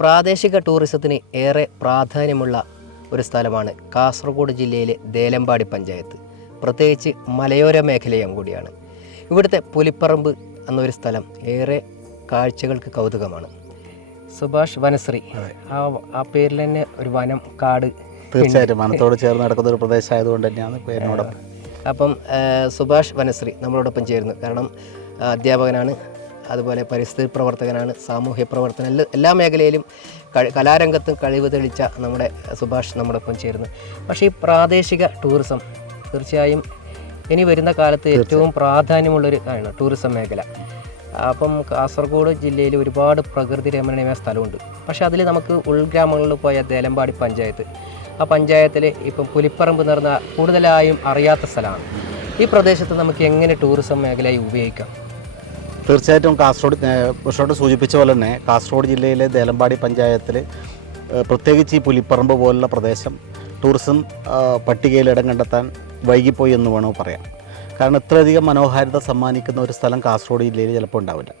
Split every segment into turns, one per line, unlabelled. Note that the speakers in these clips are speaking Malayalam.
പ്രാദേശിക ടൂറിസത്തിന് ഏറെ പ്രാധാന്യമുള്ള ഒരു സ്ഥലമാണ് കാസർഗോഡ് ജില്ലയിലെ ദേലമ്പാടി പഞ്ചായത്ത്. പ്രത്യേകിച്ച് മലയോര മേഖലയും കൂടിയാണ്. ഇവിടുത്തെ പുലിപ്പറമ്പ് എന്നൊരു സ്ഥലം ഏറെ കാഴ്ചകൾക്ക് കൗതുകമാണ്. സുഭാഷ് വനശ്രീ ആ ആ പേരിൽ തന്നെ ഒരു വനം കാട്
തീർച്ചയായിട്ടും. വനത്തോട് ചേർന്ന് നടക്കുന്ന ഒരു പ്രദേശമായതുകൊണ്ട് തന്നെയാണ് പേരിനോടൊപ്പം.
അപ്പം സുഭാഷ് വനശ്രീ നമ്മളോടൊപ്പം ചേരുന്നു. കാരണം അധ്യാപകനാണ്. അതുപോലെ പരിസ്ഥിതി പ്രവർത്തകനാണ് സാമൂഹ്യ പ്രവർത്തനം എല്ലാ മേഖലയിലും കലാരംഗത്തും കഴിവ് തെളിച്ച നമ്മുടെ സുഭാഷ് നമ്മോടൊപ്പം ചേരുന്നു. പക്ഷേ ഈ പ്രാദേശിക ടൂറിസം തീർച്ചയായും ഇനി വരുന്ന കാലത്ത് ഏറ്റവും പ്രാധാന്യമുള്ളൊരു കാര്യമാണ് ടൂറിസം മേഖല. അപ്പം കാസർഗോഡ് ജില്ലയിൽ ഒരുപാട് പ്രകൃതി രമണീയമായ സ്ഥലമുണ്ട്. പക്ഷേ അതിൽ നമുക്ക് ഉൾഗ്രാമങ്ങളിൽ പോയ ദേലമ്പാടി പഞ്ചായത്ത് ആ പഞ്ചായത്തിൽ ഇപ്പം പുലിപ്പറമ്പ് നിറഞ്ഞ കൂടുതലായും അറിയാത്ത സ്ഥലമാണ്. ഈ പ്രദേശത്ത് നമുക്ക് എങ്ങനെ ടൂറിസം മേഖലയായി ഉപയോഗിക്കാം?
തീർച്ചയായിട്ടും കാസർഗോഡ് കൃഷ്ണോട് സൂചിപ്പിച്ച പോലെ തന്നെ കാസർഗോഡ് ജില്ലയിലെ ദേലമ്പാടി പഞ്ചായത്തിൽ പ്രത്യേകിച്ച് ഈ പുലിപ്പറമ്പ് പോലുള്ള പ്രദേശം ടൂറിസം പട്ടികയിൽ ഇടം കണ്ടെത്താൻ വൈകിപ്പോയി എന്ന് വേണോ പറയാം. കാരണം ഇത്രയധികം മനോഹാരിത സമ്മാനിക്കുന്ന ഒരു സ്ഥലം കാസർഗോഡ് ജില്ലയിൽ ചിലപ്പോൾ ഉണ്ടാവില്ല.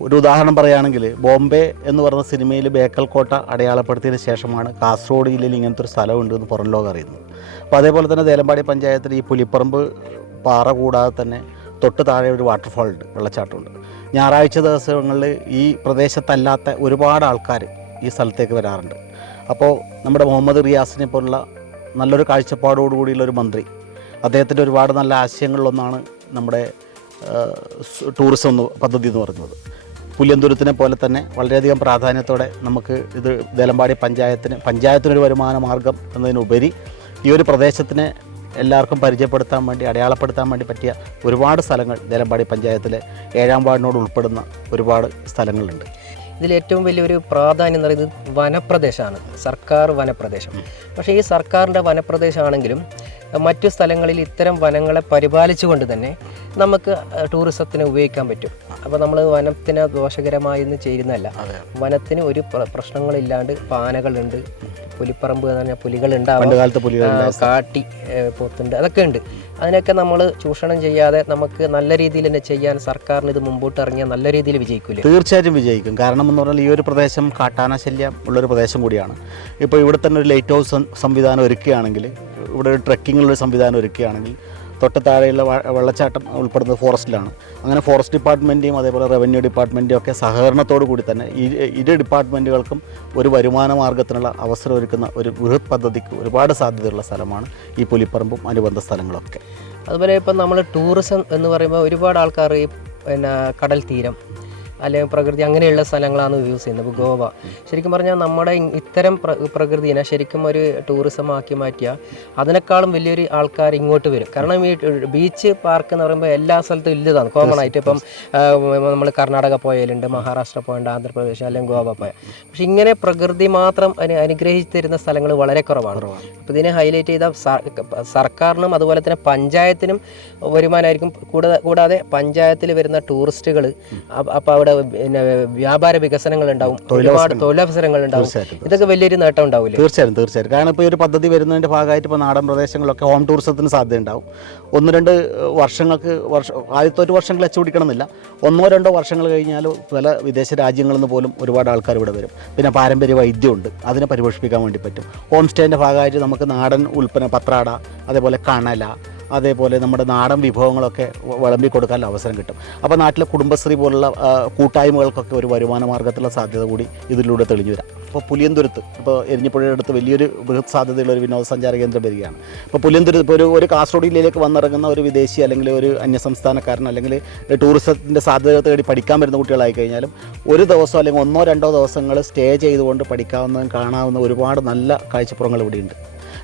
ഒരു ഉദാഹരണം പറയുകയാണെങ്കിൽ ബോംബെ എന്ന് പറഞ്ഞ സിനിമയിൽ ബേക്കൽ കോട്ട അടയാളപ്പെടുത്തിയതിന് ശേഷമാണ് കാസർഗോഡ് ജില്ലയിൽ ഇങ്ങനത്തെ ഒരു സ്ഥലമുണ്ട് എന്ന് പുറം ലോകം അറിയുന്നത്. അപ്പോൾ അതേപോലെ തന്നെ ദേലമ്പാടി പഞ്ചായത്തിൽ ഈ പുലിപ്പറമ്പ് പാറ കൂടാതെ തന്നെ തൊട്ട് താഴെ ഒരു വാട്ടർഫാൾ ഉണ്ട് വെള്ളച്ചാട്ടമുണ്ട്. ഞായറാഴ്ച ദിവസങ്ങളിൽ ഈ പ്രദേശത്തല്ലാത്ത ഒരുപാട് ആൾക്കാർ ഈ സ്ഥലത്തേക്ക് വരാറുണ്ട്. അപ്പോൾ നമ്മുടെ മുഹമ്മദ് റിയാസിനെ പോലുള്ള നല്ലൊരു കാഴ്ചപ്പാടോടുകൂടിയുള്ള ഒരു മന്ത്രി അദ്ദേഹത്തിന്റെ ഒരുപാട് നല്ല ആശയങ്ങളിലൊന്നാണ് നമ്മുടെ ടൂറിസം പദ്ധതി എന്ന് പറയുന്നത്. പുല്യന്തുരത്തിനെ പോലെ തന്നെ വളരെയധികം പ്രാധാന്യത്തോടെ നമുക്ക് ഇത് ദേലമ്പാടി പഞ്ചായത്തിന് പഞ്ചായത്തിനൊരു വരുമാന മാർഗം എന്നതിനുപരി ഈ ഒരു പ്രദേശത്തിനെ എല്ലാവർക്കും പരിചയപ്പെടുത്താൻ വേണ്ടി അടയാളപ്പെടുത്താൻ വേണ്ടി പറ്റിയ ഒരുപാട് സ്ഥലങ്ങൾ ദേലമ്പാടി പഞ്ചായത്തിലെ ഏഴാം വാർഡിനോട് ഉൾപ്പെടുന്ന ഒരുപാട് സ്ഥലങ്ങളുണ്ട്.
ഇതിൽ ഏറ്റവും വലിയൊരു പ്രാധാന്യം എന്ന് പറയുന്നത് വനപ്രദേശമാണ്. സർക്കാർ വനപ്രദേശം. പക്ഷേ ഈ സർക്കാരിന്റെ വനപ്രദേശമാണെങ്കിലും മറ്റു സ്ഥലങ്ങളിൽ ഇത്തരം വനങ്ങളെ പരിപാലിച്ചുകൊണ്ട് തന്നെ നമുക്ക് ടൂറിസത്തിന് ഉപയോഗിക്കാൻ പറ്റും. അപ്പോൾ നമ്മൾ വനത്തിന് ദോഷകരമായി ചേരുന്നതല്ല. വനത്തിന് ഒരു പ്ര- പ്രശ്നങ്ങളില്ലാണ്ട് പാനകളുണ്ട് പുലിപ്പറമ്പ് എന്ന് പറഞ്ഞാൽ പുലികളുണ്ടാവാം. കാട്ടി പോത്തുണ്ട് അതൊക്കെ ഉണ്ട്. അതിനൊക്കെ നമ്മൾ ചൂഷണം ചെയ്യാതെ നമുക്ക് നല്ല രീതിയിൽ തന്നെ ചെയ്യാൻ സർക്കാരിന് ഇത് മുമ്പോട്ട് ഇറങ്ങിയാൽ നല്ല രീതിയിൽ വിജയിക്കില്ല
തീർച്ചയായിട്ടും വിജയിക്കും. കാരണം എന്ന് പറഞ്ഞാൽ ഈ ഒരു പ്രദേശം കാട്ടാനശല്യം ഉള്ളൊരു പ്രദേശം കൂടിയാണ്. ഇപ്പോൾ ഇവിടെ തന്നെ ഒരു ലൈറ്റ് ഹൗസ് സംവിധാനം ഒരുക്കുകയാണെങ്കിൽ ഇവിടെ ഒരു ട്രക്കിങ്ങിനുള്ള സംവിധാനം ഒരുക്കുകയാണെങ്കിൽ തൊട്ട് താഴെയുള്ള വെള്ളച്ചാട്ടം ഉൾപ്പെടുന്നത് ഫോറസ്റ്റിലാണ്. അങ്ങനെ ഫോറസ്റ്റ് ഡിപ്പാർട്ട്മെന്റെയും അതേപോലെ റവന്യൂ ഡിപ്പാർട്ട്മെന്റും ഒക്കെ സഹകരണത്തോടു കൂടി തന്നെ ഇരു ഡിപ്പാർട്ട്മെന്റുകൾക്കും ഒരു വരുമാന മാർഗത്തിനുള്ള അവസരം ഒരുക്കുന്ന ഒരു ബൃഹത് പദ്ധതിക്ക് ഒരുപാട് സാധ്യതയുള്ള സ്ഥലമാണ് ഈ പുലിപ്പറമ്പും അനുബന്ധ സ്ഥലങ്ങളൊക്കെ.
അതുപോലെ ഇപ്പം നമ്മൾ ടൂറിസം എന്ന് പറയുമ്പോൾ ഒരുപാട് ആൾക്കാർ ഈ പിന്നെ കടൽ തീരം അല്ലെങ്കിൽ പ്രകൃതി അങ്ങനെയുള്ള സ്ഥലങ്ങളാണ് യൂസ് ചെയ്യുന്നത്. ഇപ്പോൾ ഗോവ. ശരിക്കും പറഞ്ഞാൽ നമ്മുടെ ഇത്തരം പ്ര പ്രകൃതിനെ ശരിക്കും ഒരു ടൂറിസം ആക്കി മാറ്റിയാൽ അതിനേക്കാളും വലിയൊരു ആൾക്കാർ ഇങ്ങോട്ട് വരും. കാരണം ഈ ബീച്ച് പാർക്ക് എന്ന് പറയുമ്പോൾ എല്ലാ സ്ഥലത്തും ഇല്ലതാണ്. കോമൺ ആയിട്ട് ഇപ്പം നമ്മൾ കർണാടക പോയാലുണ്ട് മഹാരാഷ്ട്ര പോയുണ്ട് ആന്ധ്രാപ്രദേശ് അല്ലെങ്കിൽ ഗോവ പോയ. പക്ഷെ ഇങ്ങനെ പ്രകൃതി മാത്രം അനു അനുഗ്രഹിച്ച് തരുന്ന സ്ഥലങ്ങൾ വളരെ കുറവാണ്. അപ്പോൾ ഇതിനെ ഹൈലൈറ്റ് ചെയ്ത സർക്കാരിനും അതുപോലെ തന്നെ പഞ്ചായത്തിനും വരുമാനമായിരിക്കും കൂടാതെ പഞ്ചായത്തിൽ വരുന്ന ടൂറിസ്റ്റുകൾ അപ്പോൾ അവിടെ പിന്നെ വ്യാപാര വികസനങ്ങൾ ഉണ്ടാവും ഒരുപാട് തൊഴിലവസരങ്ങൾ. ഉണ്ടാവും ഇതൊക്കെ വലിയൊരു നേട്ടം ഉണ്ടാവില്ല
തീർച്ചയായും തീർച്ചയായും കാരണം ഇപ്പോൾ ഈ ഒരു പദ്ധതി വരുന്നതിന്റെ ഭാഗമായിട്ട് ഇപ്പോൾ നാടൻ പ്രദേശങ്ങളിലൊക്കെ ഹോം ടൂറിസത്തിന് സാധ്യത ഉണ്ടാവും ഒന്ന് രണ്ട് വർഷങ്ങൾക്ക് വർഷം ആദ്യത്തെ ഒരു വർഷം ക്ലച്ച് പിടിക്കണമെന്നില്ല. ഒന്നോ രണ്ടോ വർഷങ്ങൾ കഴിഞ്ഞാൽ പല വിദേശ രാജ്യങ്ങളിൽ നിന്ന് പോലും ഒരുപാട് ആൾക്കാർ ഇവിടെ വരും. പിന്നെ പാരമ്പര്യ വൈദ്യമുണ്ട് അതിനെ പരിപോഷിപ്പിക്കാൻ വേണ്ടി പറ്റും. ഹോം സ്റ്റേന്റെ ഭാഗമായിട്ട് നമുക്ക് നാടൻ ഉൽപ്പന്ന പത്രാട അതേപോലെ കണല അതേപോലെ നമ്മുടെ നാടൻ വിഭവങ്ങളൊക്കെ വിളമ്പി കൊടുക്കാൻ അവസരം കിട്ടും. അപ്പോൾ നാട്ടിലെ കുടുംബശ്രീ പോലുള്ള കൂട്ടായ്മകൾക്കൊക്കെ ഒരു വരുമാന മാർഗത്തിലുള്ള സാധ്യത കൂടി ഇതിലൂടെ തെളിഞ്ഞു വരാം. ഇപ്പോൾ പുലിയന്തുരത്ത് ഇപ്പോൾ എരിഞ്ഞിപ്പുഴയുടെ അടുത്ത് വലിയൊരു ബൃഹത് സാധ്യതയുള്ള ഒരു വിനോദസഞ്ചാര കേന്ദ്രം വരികയാണ്. ഇപ്പോൾ പുലിയന്തുരത്ത് ഇപ്പോൾ ഒരു ഒരു കാസർഗോഡ് ജില്ലയിലേക്ക് വന്നിറങ്ങുന്ന ഒരു വിദേശി അല്ലെങ്കിൽ ഒരു അന്യസംസ്ഥാനക്കാരൻ അല്ലെങ്കിൽ ടൂറിസത്തിന്റെ സാധ്യത തേടി പഠിക്കാൻ വരുന്ന കുട്ടികളായി കഴിഞ്ഞാലും ഒരു ദിവസം അല്ലെങ്കിൽ ഒന്നോ രണ്ടോ ദിവസങ്ങൾ സ്റ്റേ ചെയ്തുകൊണ്ട് പഠിക്കാവുന്നതും കാണാവുന്ന ഒരുപാട് നല്ല കാഴ്ചപ്പുറങ്ങൾ ഇവിടെയുണ്ട്.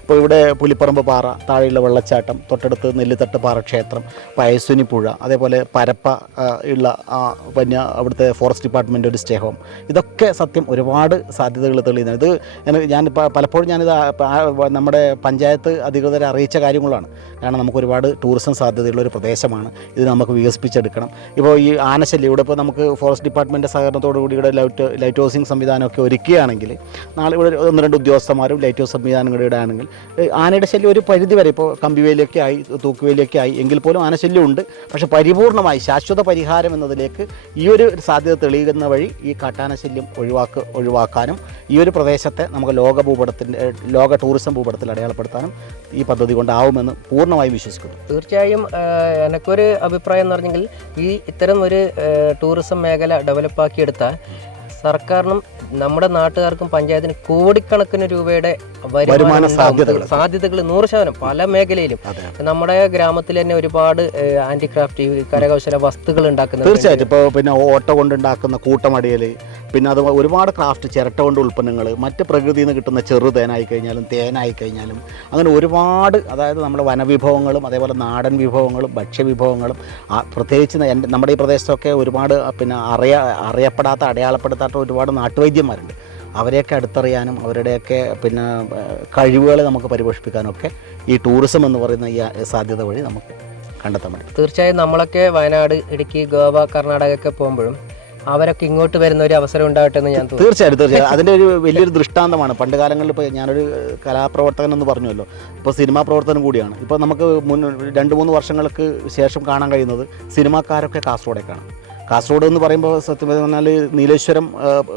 ഇപ്പോൾ ഇവിടെ പുലിപ്പറമ്പ് പാറ താഴെയുള്ള വെള്ളച്ചാട്ടം തൊട്ടടുത്ത് നെല്ലിത്തട്ട് പാറ ക്ഷേത്രം പയസുനി പുഴ അതേപോലെ പരപ്പ ഉള്ള പിന്നെ അവിടുത്തെ ഫോറസ്റ്റ് ഡിപ്പാർട്ട്മെന്റ് ഒരു സ്റ്റേ ഹോം ഇതൊക്കെ സത്യം ഒരുപാട് സാധ്യതകൾ തെളിയുന്നത് ഇത് എനിക്ക് ഞാൻ പലപ്പോഴും ഞാനിത് നമ്മുടെ പഞ്ചായത്ത് അധികൃതരെ അറിയിച്ച കാര്യങ്ങളാണ്. കാരണം നമുക്ക് ഒരുപാട് ടൂറിസം സാധ്യതയുള്ള ഒരു പ്രദേശമാണ്. ഇത് നമുക്ക് വികസിപ്പിച്ചെടുക്കണം. ഇപ്പോൾ ഈ ആനശല്യം ഇവിടെ ഇപ്പോൾ നമുക്ക് ഫോറസ്റ്റ് ഡിപ്പാർട്ട്മെന്റ് സഹകരണത്തോടു കൂടി ഇവിടെ ലൈറ്റ് ലൈറ്റ് ഹൗസിംഗ് സംവിധാനമൊക്കെ ഒരുക്കുകയാണെങ്കിൽ നാളെ ഇവിടെ ഒന്ന് രണ്ട് ഉദ്യോഗസ്ഥന്മാരും ലൈറ്റ് ഹൗസ് സംവിധാനം കൂടി ആനയുടെ ശല്യം ഒരു പരിധി വരെ ഇപ്പോൾ കമ്പിവേലിയൊക്കെ ആയി തൂക്കുവേലിയൊക്കെ ആയി എങ്കിൽ പോലും ആനശല്യം ഉണ്ട് പക്ഷേ പരിപൂർണമായി ശാശ്വത പരിഹാരം എന്നതിലേക്ക് ഈ ഒരു സാധ്യത തെളിയുന്ന വഴി ഈ കാട്ടാന ഒഴിവാക്ക ഒഴിവാക്ക് ഒഴിവാക്കാനും ഈ ഒരു പ്രദേശത്തെ നമുക്ക് ലോക ഭൂപടത്തിന്റെ ലോക ടൂറിസം ഭൂപടത്തിൽ അടയാളപ്പെടുത്താനും ഈ പദ്ധതി കൊണ്ടാവുമെന്ന് പൂർണമായും വിശ്വസിക്കുന്നു.
തീർച്ചയായും എനിക്കൊരു അഭിപ്രായം എന്ന് പറഞ്ഞെങ്കിൽ ഈ ഇത്തരം ഒരു ടൂറിസം മേഖല ഡെവലപ്പാക്കിയെടുത്താൽ സർക്കാരിനും നമ്മുടെ നാട്ടുകാർക്കും പഞ്ചായത്തിന് കോടിക്കണക്കിന് രൂപയുടെ
വരുമാന. സാധ്യതകൾ.
നൂറ് ശതമാനം പല മേഖലയിലും നമ്മുടെ ഗ്രാമത്തിൽ തന്നെ ഒരുപാട് ഹാൻഡിക്രാഫ്റ്റ് കരകൗശല വസ്തുക്കൾ ഉണ്ടാക്കുന്നത്
തീർച്ചയായിട്ടും ഇപ്പോൾ പിന്നെ ഓട്ട കൊണ്ടുണ്ടാക്കുന്ന കൂട്ടമടിയൽ പിന്നെ അത് ഒരുപാട് ക്രാഫ്റ്റ് ചിരട്ട കൊണ്ട് ഉൽപ്പന്നങ്ങൾ മറ്റ് പ്രകൃതിയിൽ നിന്ന് കിട്ടുന്ന ചെറു തേനായി കഴിഞ്ഞാലും തേനായി കഴിഞ്ഞാലും അങ്ങനെ ഒരുപാട് അതായത് നമ്മുടെ വനവിഭവങ്ങളും അതേപോലെ നാടൻ വിഭവങ്ങളും ഭക്ഷ്യവിഭവങ്ങളും വിഭവങ്ങളും പ്രത്യേകിച്ച് എന്റെ നമ്മുടെ ഈ പ്രദേശത്തൊക്കെ ഒരുപാട് പിന്നെ അറിയ അറിയപ്പെടാത്ത അടയാളപ്പെടുത്താത്ത ഒരുപാട് നാട്ടുവൈദ്യന്മാരുണ്ട് അവരെയൊക്കെ അടുത്തറിയാനും അവരുടെയൊക്കെ പിന്നെ കഴിവുകളെ നമുക്ക് പരിപോഷിപ്പിക്കാനൊക്കെ ഈ ടൂറിസം എന്ന് പറയുന്ന ഈ സാധ്യത വഴി നമുക്ക് കണ്ടെത്താൻ പറ്റും.
തീർച്ചയായും നമ്മളൊക്കെ വയനാട് ഇടുക്കി ഗോവ കർണാടക ഒക്കെ പോകുമ്പോഴും അവരൊക്കെ ഇങ്ങോട്ട് വരുന്ന ഒരു അവസരം ഉണ്ടാവട്ടെ എന്ന് ഞാൻ
തീർച്ചയായിട്ടും തീർച്ചയായും അതിന്റെ ഒരു വലിയൊരു ദൃഷ്ടാന്തമാണ്. പണ്ട് കാലങ്ങളിൽ ഇപ്പോൾ ഞാനൊരു കലാപ്രവർത്തകൻ എന്ന് പറഞ്ഞല്ലോ ഇപ്പോൾ സിനിമാ പ്രവർത്തനം കൂടിയാണ്. ഇപ്പോൾ നമുക്ക് മുൻ രണ്ട് മൂന്ന് വർഷങ്ങൾക്ക് ശേഷം കാണാൻ കഴിയുന്നത് സിനിമാക്കാരൊക്കെ കാസർഗോഡേക്കാണ്. കാസർഗോഡ് എന്ന് പറയുമ്പോൾ സത്യം പറഞ്ഞാൽ നീലേശ്വരം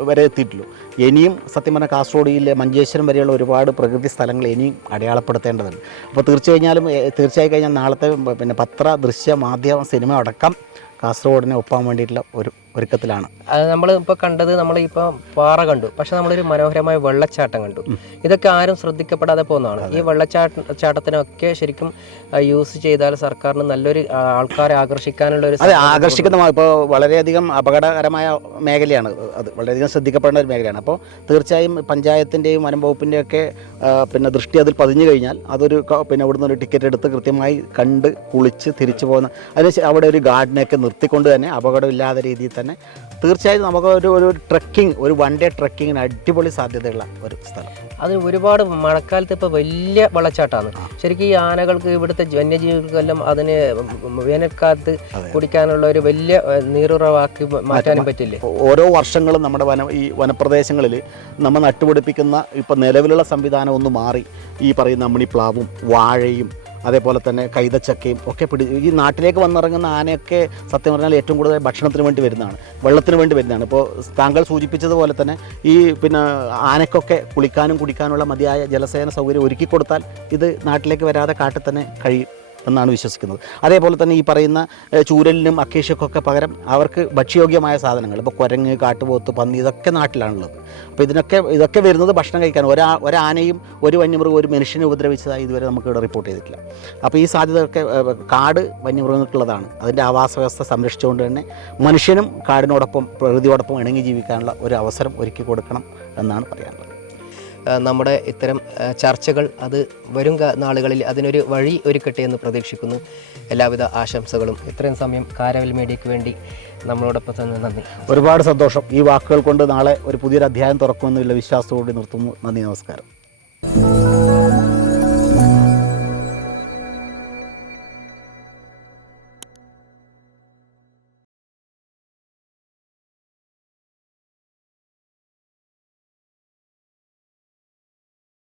വരെ എത്തിയിട്ടുള്ളൂ. ഇനിയും സത്യം പറഞ്ഞാൽ കാസർഗോഡിലെ മഞ്ചേശ്വരം വരെയുള്ള ഒരുപാട് പ്രകൃതി സ്ഥലങ്ങൾ ഇനിയും അടയാളപ്പെടുത്തേണ്ടതുണ്ട്. അപ്പോൾ തീർച്ചയായും തീർച്ചയായി കഴിഞ്ഞാൽ നാളത്തെ പിന്നെ പത്ര ദൃശ്യ മാധ്യമ സിനിമ അടക്കം കാസർഗോഡിനെ ഒപ്പാൻ വേണ്ടിയിട്ടുള്ള ഒരു ഒരുക്കത്തിലാണ്.
അത് നമ്മൾ ഇപ്പോൾ കണ്ടത് നമ്മൾ ഇപ്പോൾ പാറ കണ്ടു. പക്ഷെ നമ്മളൊരു മനോഹരമായ വെള്ളച്ചാട്ടം കണ്ടു. ഇതൊക്കെ ആരും ശ്രദ്ധിക്കപ്പെടാതെ പോകുന്നതാണ്. ഈ വെള്ളച്ചാട്ട ചാട്ടത്തിനൊക്കെ ശരിക്കും യൂസ് ചെയ്താൽ സർക്കാരിന് നല്ലൊരു ആൾക്കാരെ ആകർഷിക്കാനുള്ള ഒരു
അതെ ആകർഷിക്കുന്ന ഇപ്പോൾ വളരെയധികം അപകടകരമായ മേഖലയാണ് അത്. വളരെയധികം ശ്രദ്ധിക്കപ്പെടേണ്ട ഒരു മേഖലയാണ്. അപ്പോൾ തീർച്ചയായും പഞ്ചായത്തിന്റെയും വനം വകുപ്പിന്റെയും ഒക്കെ പിന്നെ ദൃഷ്ടി അതിൽ പതിഞ്ഞു കഴിഞ്ഞാൽ അതൊരു പിന്നെ ഇവിടുന്ന് ഒരു ടിക്കറ്റ് എടുത്ത് കൃത്യമായി കണ്ട് കുളിച്ച് തിരിച്ചു പോകുന്ന അതിന് അവിടെ ഒരു ഗാർഡനൊക്കെ നിർത്തിക്കൊണ്ട് തന്നെ അപകടമില്ലാതെ രീതിയിൽ തന്നെ തീർച്ചയായും നമുക്ക് ഒരു ഒരു ട്രക്കിംഗ് ഒരു വൺ ഡേ ട്രക്കിങ്ങിന് അടിപൊളി സാധ്യതയുള്ള ഒരു സ്ഥലം.
അത് ഒരുപാട് മഴക്കാലത്ത് ഇപ്പോൾ വലിയ വെള്ളച്ചാട്ടമാണ് ശരിക്കും ഈ ആനകൾക്ക് ഇവിടുത്തെ വന്യജീവികൾക്കെല്ലാം അതിന് വേനൽക്കാലത്ത്. കുടിക്കാനുള്ള ഒരു വലിയ നീറുറവാക്കി മാറ്റാനും പറ്റില്ലേ?
ഓരോ വർഷങ്ങളും നമ്മുടെ വന ഈ വനപ്രദേശങ്ങളിൽ നമ്മൾ നട്ടുപിടിപ്പിക്കുന്ന ഇപ്പം നിലവിലുള്ള സംവിധാനം ഒന്ന് മാറി. ഈ പറയുന്ന മണിപ്ലാവും വാഴയും അതേപോലെ തന്നെ കൈതച്ചക്കയും ഒക്കെ പിടി ഈ നാട്ടിലേക്ക് വന്നിറങ്ങുന്ന ആനയൊക്കെ സത്യം പറഞ്ഞാൽ ഏറ്റവും കൂടുതൽ ഭക്ഷണത്തിന് വേണ്ടി വരുന്നതാണ് വെള്ളത്തിന് വേണ്ടി വരുന്നതാണ്. ഇപ്പോൾ താങ്കൾ സൂചിപ്പിച്ചതുപോലെ തന്നെ ഈ പിന്നെ ആനക്കൊക്കെ കുളിക്കാനും കുടിക്കാനുള്ള മതിയായ ജലസേന സൗകര്യം ഒരുക്കി കൊടുത്താൽ ഇത് നാട്ടിലേക്ക് വരാതെ കാട്ടിൽ തന്നെ കഴിയും. എന്നാണ് വിശ്വസിക്കുന്നത്. അതേപോലെ തന്നെ ഈ പറയുന്ന ചൂരലിനും അക്കേഷ്യക്കൊക്കെ പകരം അവർക്ക് ഭക്ഷ്യയോഗ്യമായ സാധനങ്ങൾ ഇപ്പോൾ കുരങ്ങ് കാട്ടുപോത്ത് പന്നി ഇതൊക്കെ നാട്ടിലാണുള്ളത്. അപ്പോൾ ഇതിനൊക്കെ ഇതൊക്കെ വരുന്നത് ഭക്ഷണം കഴിക്കാൻ ഒരാ ഒരാനയും ഒരു വന്യമൃഗം ഒരു മനുഷ്യനെ ഉപദ്രവിച്ചതായി ഇതുവരെ നമുക്ക് ഇവിടെ റിപ്പോർട്ട് ചെയ്തിട്ടില്ല. അപ്പോൾ ഈ സാധ്യതയൊക്കെ കാട് വന്യമൃഗങ്ങൾക്കുള്ളതാണ്. അതിന്റെ ആവാസ വ്യവസ്ഥ സംരക്ഷിച്ചുകൊണ്ട് തന്നെ മനുഷ്യനും കാടിനോടൊപ്പം പ്രകൃതിയോടൊപ്പം ഇണങ്ങി ജീവിക്കാനുള്ള ഒരു അവസരം ഒരുക്കി കൊടുക്കണം എന്നാണ് പറയാനുള്ളത്.
നമ്മുടെ ഇത്തരം ചർച്ചകൾ അത് വരും നാളുകളിൽ അതിനൊരു വഴി ഒരുക്കട്ടെ എന്ന് പ്രതീക്ഷിക്കുന്നു. എല്ലാവിധ ആശംസകളും. ഇത്രയും സമയം കാരവൽ മീഡിയയ്ക്ക് വേണ്ടി നമ്മളോടൊപ്പം തന്നെ നന്ദി.
ഒരുപാട് സന്തോഷം. ഈ വാക്കുകൾ കൊണ്ട് നാളെ ഒരു പുതിയൊരു അധ്യായം തുറക്കുമെന്നുള്ള വിശ്വാസത്തോടെ നിർത്തുന്നു. നന്ദി നമസ്കാരം.